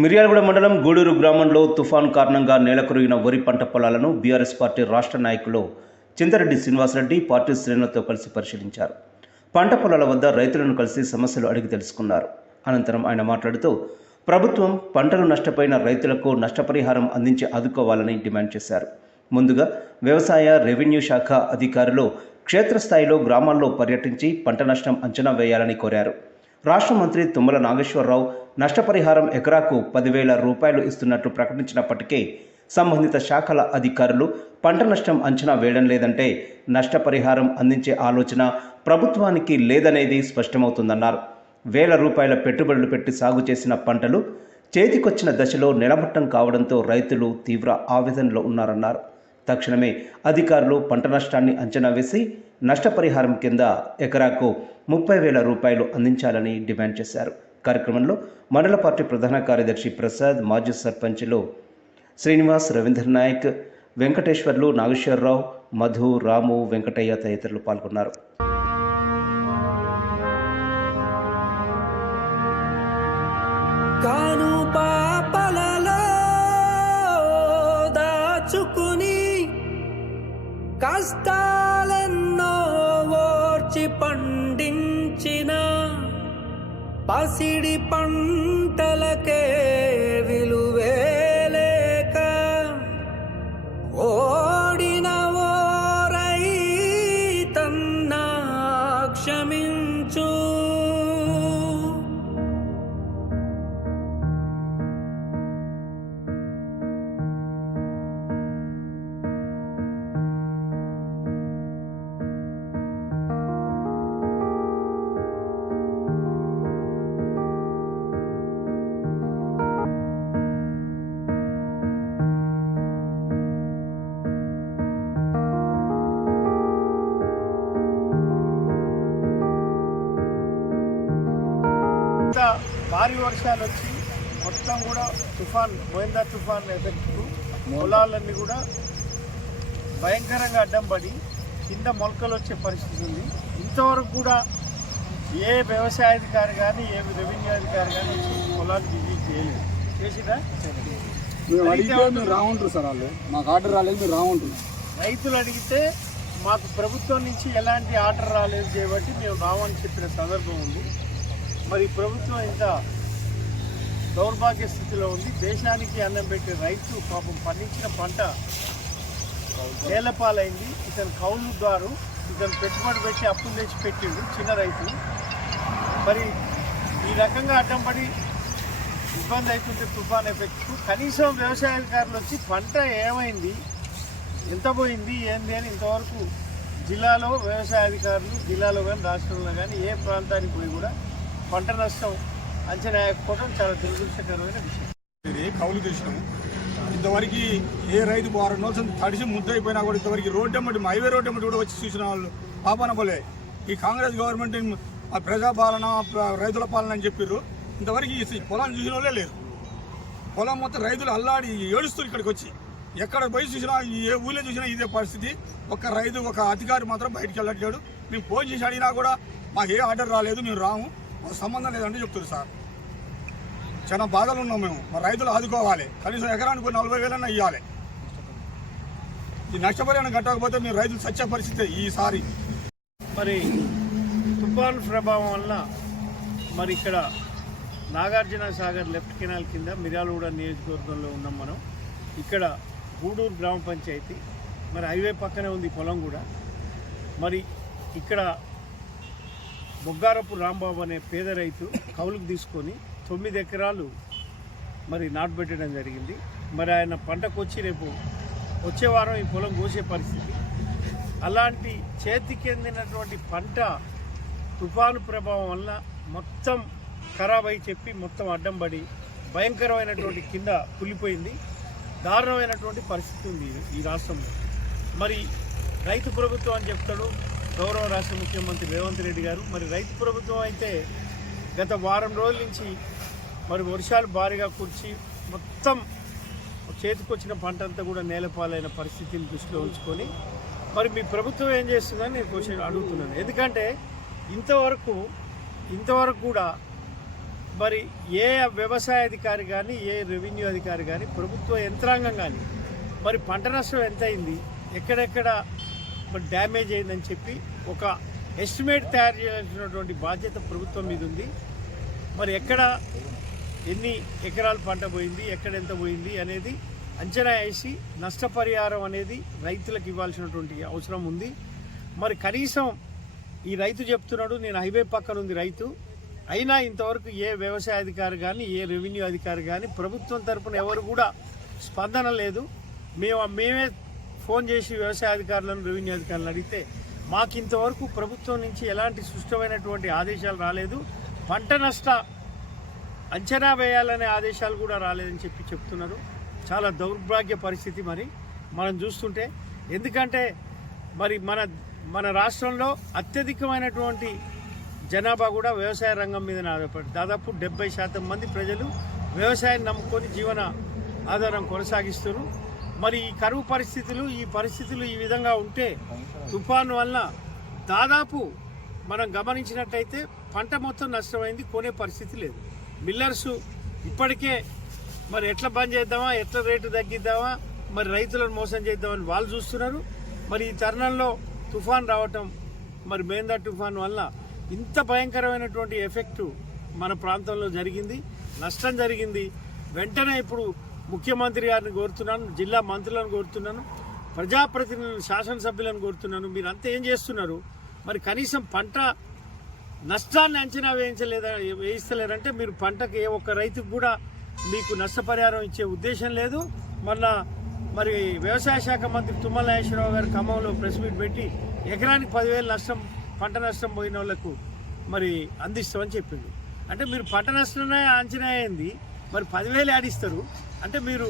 మిర్యాలగూడ మండలం గూడూరు గ్రామంలో తుఫాన్ కారణంగా నేలకొరిగిన వరి పంట పొలాలను బీఆర్ఎస్ పార్టీ రాష్ట్ర నాయకులు చింతరెడ్డి శ్రీనివాసరెడ్డి పార్టీ శ్రేణులతో కలిసి పరిశీలించారు. పంట పొలాల వద్ద రైతులను కలిసి సమస్యలు అడిగి తెలుసుకున్నారు. అనంతరం ఆయన మాట్లాడుతూ ప్రభుత్వం పంటలు నష్టపోయిన రైతులకు నష్టపరిహారం అందించి ఆదుకోవాలని డిమాండ్ చేశారు. ముందుగా వ్యవసాయ రెవెన్యూ శాఖ అధికారులు క్షేత్రస్థాయిలో గ్రామాల్లో పర్యటించి పంట నష్టం అంచనా వేయాలని కోరారు. రాష్ట్ర మంత్రి తుమ్మల నాగేశ్వరరావు నష్టపరిహారం ఎకరాకు 10,000 రూపాయలు ఇస్తున్నట్లు ప్రకటించినప్పటికీ సంబంధిత శాఖల అధికారులు పంట నష్టం అంచనా వేయడం లేదంటే నష్టపరిహారం అందించే ఆలోచన ప్రభుత్వానికి లేదనేది స్పష్టమవుతుందన్నారు. వేల రూపాయల పెట్టుబడులు పెట్టి సాగు చేసిన పంటలు చేతికొచ్చిన దశలో నెలమట్టం కావడంతో రైతులు తీవ్ర ఆవేదనలో ఉన్నారన్నారు. తక్షణమే అధికారులు పంట నష్టాన్ని అంచనా వేసి నష్టపరిహారం కింద ఎకరాకు 30,000 రూపాయలు అందించాలని డిమాండ్ చేశారు. కార్యక్రమంలో మండల పార్టీ ప్రధాన కార్యదర్శి ప్రసాద్, మాజీ సర్పంచ్లు శ్రీనివాస్, రవీంద్ర నాయక్, వెంకటేశ్వర్లు, నాగేశ్వరరావు, మధు, రాము, వెంకటయ్య తదితరులు పాల్గొన్నారు. కష్టాలెన్నో ఓర్చి పండించిన పసిడి పంటలకే విలువే లేక ఓడిన ఓ రైతన్నా క్షమించు. భారీ వర్షాలు వచ్చి మొత్తం కూడా మోయిందా తుఫాన్ ఎఫెక్ట్కు పొలాలన్నీ కూడా భయంకరంగా అడ్డం పడి కింద మొలకలు వచ్చే పరిస్థితి ఉంది. ఇంతవరకు కూడా ఏ వ్యవసాయాధికారి కానీ ఏ రెవెన్యూ అధికారి కానీ వచ్చి పొలాలు విజిట్ చేయలేదు. చేసినా రైతులు అడిగితే మాకు ప్రభుత్వం నుంచి ఎలాంటి ఆర్డర్ రాలేదు చేయబట్టి మేము రావని చెప్పిన సందర్భం ఉంది. మరి ప్రభుత్వం ఇంత దౌర్భాగ్య స్థితిలో ఉంది. దేశానికి అన్నం పెట్టే రైతు పాపం పండించిన పంట నేలపాలైంది. ఇతను కౌలుదారు, ఇతను పెట్టుబడి పెట్టి అప్పులు తెచ్చి పెట్టిండు చిన్న రైతు. మరి ఈ రకంగా అడ్డం పడి ఇబ్బంది అవుతుంటే తుఫాన్ ఎఫెక్ట్కు కనీసం వ్యవసాయ అధికారులు వచ్చి పంట ఏమైంది, ఎంత పోయింది, ఏంది అని ఇంతవరకు జిల్లాలో వ్యవసాయ అధికారులు జిల్లాలో కానీ రాష్ట్రంలో కానీ ఏ ప్రాంతానికి పోయి కూడా పంట నష్టం అంచనా వేయకపోవడం చాలా దురదృష్టకరమైన విషయం. ఇది కౌలు చేసినాము. ఇంతవరకు ఏ రైతు 6 రోజులు తడిసి ముద్దయిపోయినా కూడా ఇంతవరకు రోడ్డు ఎమ్మటి హైవే రోడ్డు ఎమ్మటి కూడా వచ్చి చూసిన వాళ్ళు పాపన పోలే. ఈ కాంగ్రెస్ గవర్నమెంట్ ప్రజాపాలన రైతుల పాలన అని చెప్పారు. ఇంతవరకు ఈ పొలాన్ని చూసిన వాళ్ళే లేరు. పొలం మొత్తం రైతులు అల్లాడి ఏడుస్తారు. ఇక్కడికి వచ్చి ఎక్కడ పోయి చూసినా ఏ ఊళ్ళో చూసినా ఇదే పరిస్థితి. ఒక రైతు ఒక అధికారి మాత్రం బయటికి వెళ్ళట్లేడు. మేము ఫోన్ చేసి అడిగినా కూడా మాకు ఏ ఆర్డర్ రాలేదు, మేము రాము, సంబంధం లేదంటే చెప్తారు సార్. చాలా బాధలు ఉన్నాం మేము. మరి రైతులు ఆదుకోవాలి, కనీసం ఎకరానికి 40,000 ఇవ్వాలి. ఈ నష్టపరిహారం కట్టకపోతే మేము రైతులు చచ్చే పరిస్థితి ఈసారి. మరి తుఫాన్ ప్రభావం వల్ల మరి ఇక్కడ నాగార్జున సాగర్ లెఫ్ట్ కెనాల్ కింద మిర్యాలగూడ నియోజకవర్గంలో ఉన్నాం మనం. ఇక్కడ గూడూరు గ్రామ పంచాయతీ మరి హైవే పక్కనే ఉంది పొలం కూడా. మరి ఇక్కడ బొగ్గారపు రాంబాబు అనే పేద రైతు కౌలుకు తీసుకొని 9 ఎకరాలు మరి నాటుపెట్టడం జరిగింది. మరి ఆయన పంటకు వచ్చి రేపు వచ్చే వారం ఈ పొలం కోసే పరిస్థితి. అలాంటి చేతికి అందినటువంటి పంట తుఫాను ప్రభావం వల్ల మొత్తం ఖరాబ్ అయి చెప్పి మొత్తం అడ్డం పడి భయంకరమైనటువంటి కింద కులిపోయింది. దారుణమైనటువంటి పరిస్థితి ఉంది ఈ రాష్ట్రంలో. మరి రైతు ప్రభుత్వం అని చెప్తాడు గౌరవ రాష్ట్ర ముఖ్యమంత్రి రేవంత్ రెడ్డి గారు. మరి రైతు ప్రభుత్వం అయితే గత వారం రోజుల నుంచి మరి వర్షాలు భారీగా కురిచి మొత్తం చేతికొచ్చిన పంట అంతా కూడా నేలపాలైన పరిస్థితిని దృష్టిలో ఉంచుకొని మరి మీ ప్రభుత్వం ఏం చేస్తుందని నేను క్వశ్చన్ అడుగుతున్నాను. ఎందుకంటే ఇంతవరకు కూడా మరి ఏ వ్యవసాయ అధికారి కానీ ఏ రెవెన్యూ అధికారి కానీ ప్రభుత్వ యంత్రాంగం కానీ మరి పంట నష్టం ఎంత అయింది, ఎక్కడెక్కడ మరి డ్యామేజ్ అయిందని చెప్పి ఒక ఎస్టిమేట్ తయారు చేయాల్సినటువంటి బాధ్యత ప్రభుత్వం మీద ఉంది. మరి ఎక్కడ ఎన్ని ఎకరాల పంట పోయింది, ఎక్కడ ఎంత పోయింది అనేది అంచనా వేసి నష్టపరిహారం అనేది రైతులకు ఇవ్వాల్సినటువంటి అవసరం ఉంది. మరి కనీసం ఈ రైతు చెప్తున్నాడు, నేను హైవే పక్కన ఉంది రైతు, అయినా ఇంతవరకు ఏ వ్యవసాయ అధికారి కానీ ఏ రెవెన్యూ అధికారి కానీ ప్రభుత్వం తరపున ఎవరు కూడా స్పందన లేదు. మేమే ఫోన్ చేసి వ్యవసాయ అధికారులను రెవెన్యూ అధికారులను అడిగితే మాకు ఇంతవరకు ప్రభుత్వం నుంచి ఎలాంటి సుష్టమైనటువంటి ఆదేశాలు రాలేదు, పంట నష్ట అంచనా వేయాలనే ఆదేశాలు కూడా రాలేదని చెప్పి చెప్తున్నారు. చాలా దౌర్భాగ్య పరిస్థితి మరి మనం చూస్తుంటే. ఎందుకంటే మరి మన రాష్ట్రంలో అత్యధికమైనటువంటి జనాభా కూడా వ్యవసాయ రంగం మీద ఆధారపడి దాదాపు 70% మంది ప్రజలు వ్యవసాయాన్ని నమ్ముకొని జీవన ఆధారం కొనసాగిస్తున్నారు. మరి ఈ కరువు పరిస్థితులు ఈ విధంగా ఉంటే తుఫాను వలన దాదాపు మనం గమనించినట్టయితే పంట మొత్తం నష్టమైంది, కొనే పరిస్థితి లేదు. మిల్లర్స్ ఇప్పటికే మరి ఎట్లా బంద్ చేద్దామా, ఎట్లా రేటు తగ్గిద్దామా, మరి రైతులను మోసం చేద్దామని వాళ్ళు చూస్తున్నారు. మరి ఈ తరుణంలో తుఫాన్ రావటం, మరి మేందా తుఫాన్ వల్ల ఇంత భయంకరమైనటువంటి ఎఫెక్టు మన ప్రాంతంలో జరిగింది, నష్టం జరిగింది. వెంటనే ఇప్పుడు ముఖ్యమంత్రి గారిని కోరుతున్నాను, జిల్లా మంత్రులను కోరుతున్నాను, ప్రజాప్రతినిధులను, శాసనసభ్యులను కోరుతున్నాను, మీరు అంతా ఏం చేస్తున్నారు? మరి కనీసం పంట నష్టాన్ని అంచనా వేయిస్తలేరంటే మీరు పంటకు ఏ ఒక్క రైతుకు కూడా మీకు నష్టపరిహారం ఇచ్చే ఉద్దేశం లేదు. మొన్న మరి వ్యవసాయ శాఖ మంత్రి తుమ్మల నాగేశ్వరరావు గారు ఖమ్మంలో ప్రెస్ మీట్ పెట్టి ఎకరానికి 10,000 నష్టం, పంట నష్టం పోయిన వాళ్ళకు మరి అందిస్తామని చెప్పింది. అంటే మీరు పంట నష్టమే అంచనా అయింది, మరి 10,000 ఆడిస్తారు అంటే మీరు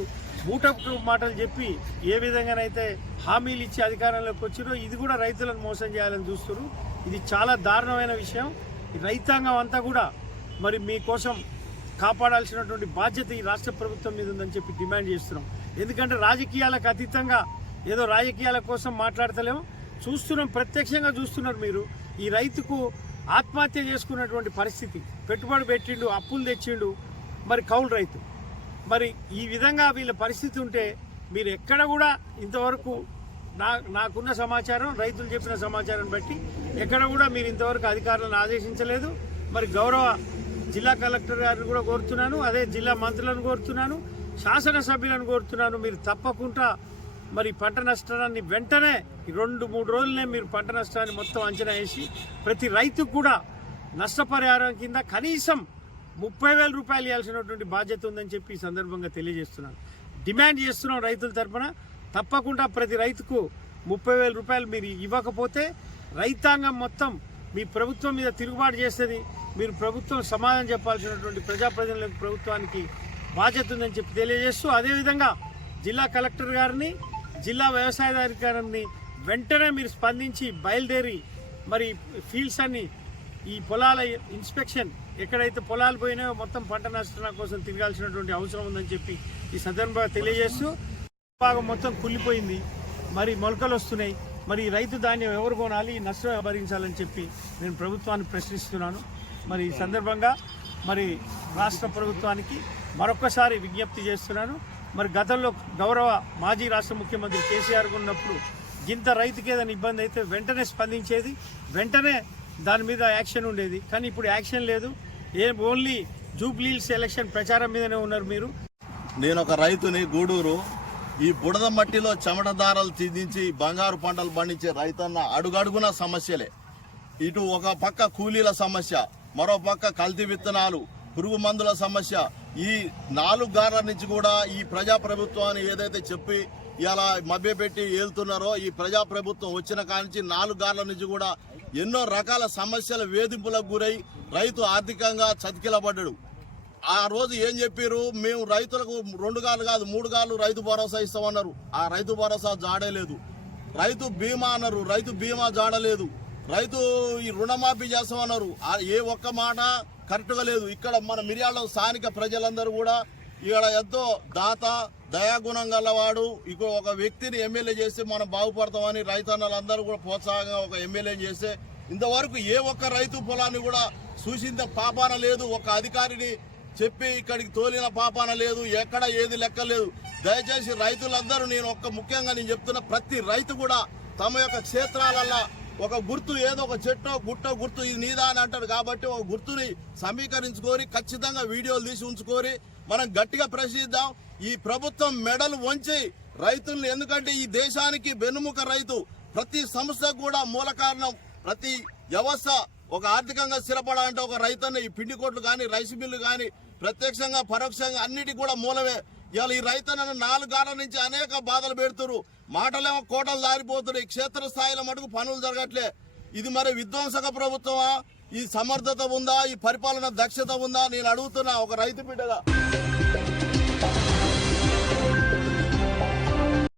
బూటపు మాటలు చెప్పి ఏ విధంగానైతే హామీలు ఇచ్చి అధికారంలోకి వచ్చారో ఇది కూడా రైతులను మోసం చేయాలని చూస్తున్నారు. ఇది చాలా దారుణమైన విషయం. రైతాంగం అంతా కూడా మరి మీకోసం కాపాడాల్సినటువంటి బాధ్యత ఈ రాష్ట్ర ప్రభుత్వం మీద ఉందని చెప్పి డిమాండ్ చేస్తున్నాం. ఎందుకంటే రాజకీయాలకు అతీతంగా ఏదో రాజకీయాల కోసం మాట్లాడతలేము, చూస్తున్నాం, ప్రత్యక్షంగా చూస్తున్నారు మీరు. ఈ రైతుకు ఆత్మహత్య చేసుకున్నటువంటి పరిస్థితి, పెట్టుబడి పెట్టిండు, అప్పులు తెచ్చిండు, మరి కౌలు రైతు. మరి ఈ విధంగా వీళ్ళ పరిస్థితి ఉంటే మీరు ఎక్కడ కూడా ఇంతవరకు నాకున్న సమాచారం, రైతులు చెప్పిన సమాచారం బట్టి ఎక్కడ కూడా మీరు ఇంతవరకు అధికారులను ఆదేశించలేదు. మరి గౌరవ జిల్లా కలెక్టర్ గారిని కూడా కోరుతున్నాను, అదే జిల్లా మంత్రులను కోరుతున్నాను, శాసనసభ్యులను కోరుతున్నాను, మీరు తప్పకుండా మరి పంట నష్టాన్ని వెంటనే 2-3 రోజులనే మీరు పంట నష్టాన్ని మొత్తం అంచనా వేసి ప్రతి రైతుకు కూడా నష్టపరిహారం కింద కనీసం 30,000 రూపాయలు ఇవ్వాల్సినటువంటి బాధ్యత ఉందని చెప్పి ఈ సందర్భంగా తెలియజేస్తున్నాను. డిమాండ్ చేస్తున్నాం రైతుల తరఫున, తప్పకుండా ప్రతి రైతుకు 30,000 రూపాయలు మీరు ఇవ్వకపోతే రైతాంగం మొత్తం మీ ప్రభుత్వం మీద తిరుగుబాటు చేస్తుంది. మీరు ప్రభుత్వం సమాధానం చెప్పాల్సినటువంటి ప్రజాప్రతినిధులకు ప్రభుత్వానికి బాధ్యత ఉందని చెప్పి తెలియజేస్తూ, అదేవిధంగా జిల్లా కలెక్టర్ గారిని, జిల్లా వ్యవసాయాధికారిని వెంటనే మీరు స్పందించి బయలుదేరి మరి ఫీల్డ్స్ అన్ని ఈ పొలాల ఇన్స్పెక్షన్ ఎక్కడైతే పొలాలు పోయినాయో మొత్తం పంట నష్టం కోసం తిరగాల్సినటువంటి అవసరం ఉందని చెప్పి ఈ సందర్భంగా తెలియజేస్తూ, భాగం మొత్తం కుళ్ళిపోయింది, మరి మొలకలు వస్తున్నాయి, మరి రైతు ధాన్యం ఎవరు కొనాలి, నష్టం భరించాలని చెప్పి నేను ప్రభుత్వాన్ని ప్రశ్నిస్తున్నాను. మరి ఈ సందర్భంగా మరి రాష్ట్ర ప్రభుత్వానికి మరొక్కసారి విజ్ఞప్తి చేస్తున్నాను. మరి గతంలో గౌరవ మాజీ రాష్ట్ర ముఖ్యమంత్రి కేసీఆర్ ఉన్నప్పుడు గింత రైతుకి ఏదైనా ఇబ్బంది అయితే వెంటనే స్పందించేది, వెంటనే దాని మీద యాక్షన్ ఉండేది. కానీ ఇప్పుడు యాక్షన్ లేదు, ఓన్లీ జూబ్లీహిల్స్ ఎలక్షన్ ప్రచారం మీదనే ఉన్నారు మీరు. నేను ఒక రైతుని, గూడూరు. ఈ బుడద మట్టిలో చెమటదారాలు తీదించి బంగారు పంటలు పండించే రైతన్న అడుగడుగున సమస్యలే. ఇటు ఒక పక్క కూలీల సమస్య, మరో పక్క కల్తీ విత్తనాలు, పురుగు మందుల సమస్య. ఈ 4 గార్ల నుంచి కూడా ఈ ప్రజాప్రభుత్వాన్ని ఏదైతే చెప్పి ఇలా మభ్యపెట్టి ఏలుతున్నారో, ఈ ప్రజాప్రభుత్వం వచ్చిన కానించి 4 గార్ల నుంచి కూడా ఎన్నో రకాల సమస్యల వేధింపులకు గురై రైతు ఆర్థికంగా చతికిలబడ్డాడు. ఆ రోజు ఏం చెప్పారు, మేము రైతులకు 2 గార్లు కాదు 3 గార్లు రైతు భరోసా ఇస్తామన్నారు. ఆ రైతు భరోసా జాడలేదు. రైతు బీమా అన్నారు, రైతు బీమా జాడలేదు. రైతు ఈ రుణమాఫీ చేస్తామన్నారు, ఏ ఒక్క మాట కరెక్ట్గా లేదు. ఇక్కడ మన మిర్యాలలో స్థానిక ప్రజలందరూ కూడా ఇక్కడ ఎంతో దాత, దయాగుణం గలవాడు, ఇక ఒక వ్యక్తిని ఎమ్మెల్యే చేస్తే మనం బాగుపడతామని రైతన్నలందరూ కూడా ప్రోత్సాహంగా ఒక ఎమ్మెల్యే చేస్తే ఇంతవరకు ఏ ఒక్క రైతు పొలాన్ని కూడా చూసిన పాపాన లేదు, ఒక అధికారిని చెప్పి ఇక్కడికి తోలిన పాపాన లేదు, ఎక్కడ ఏది లెక్క లేదు. దయచేసి రైతులందరూ ముఖ్యంగా నేను చెప్తున్న ప్రతి రైతు కూడా తమ యొక్క క్షేత్రాలల్లో ఒక గుర్తు, ఏదో ఒక చెట్టో గుట్టో గుర్తు ఇది నీదా అని అంటారు కాబట్టి ఒక గుర్తుని సమీకరించుకొని ఖచ్చితంగా వీడియోలు తీసి ఉంచుకొని మనం గట్టిగా ప్రశ్నిద్దాం. ఈ ప్రభుత్వం మెడలు వంచి రైతుల్ని, ఎందుకంటే ఈ దేశానికి వెన్నుముక రైతు, ప్రతి సంస్థకు కూడా మూల కారణం, ప్రతి వ్యవస్థ ఒక ఆర్థికంగా స్థిరపడాలంటే ఒక రైతన్న. ఈ పిండి కొట్లు కానీ రైస్ మిల్లు కానీ ప్రత్యక్షంగా పరోక్షంగా అన్నిటి కూడా మూలమే. ఇవాళ ఈ రైతన్నను 4 గాల నుంచి అనేక బాధలు పెడుతున్నారు, మాటలేమో కోటలు దారిపోతున్నాయి, క్షేత్ర స్థాయిలో మటుకు పనులు జరగట్లే. ఇది మరి విధ్వంసక ప్రభుత్వమా? ఈ సమర్థత ఉందా? ఈ పరిపాలన దక్షత ఉందా? నేను అడుగుతున్నా ఒక రైతు బిడ్డగా.